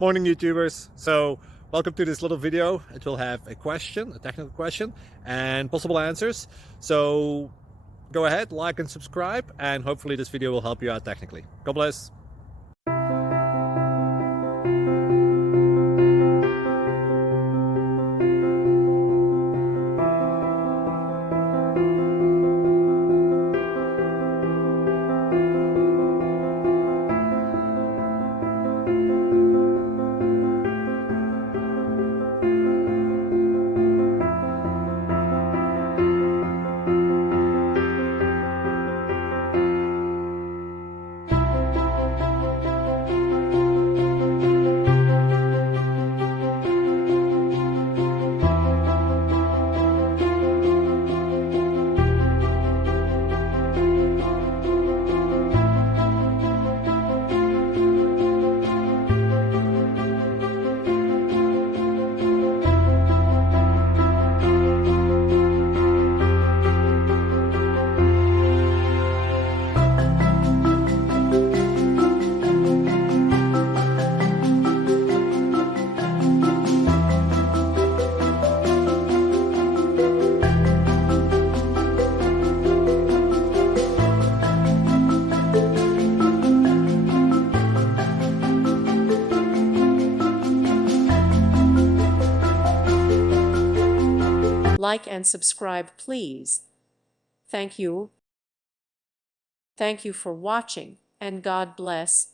Morning YouTubers. So welcome to this little video. It will have a question, a technical question, and possible answers. So go ahead, like and subscribe, and hopefully this video will help you out technically. God bless. Like and subscribe, please. Thank you. Thank you for watching, and God bless.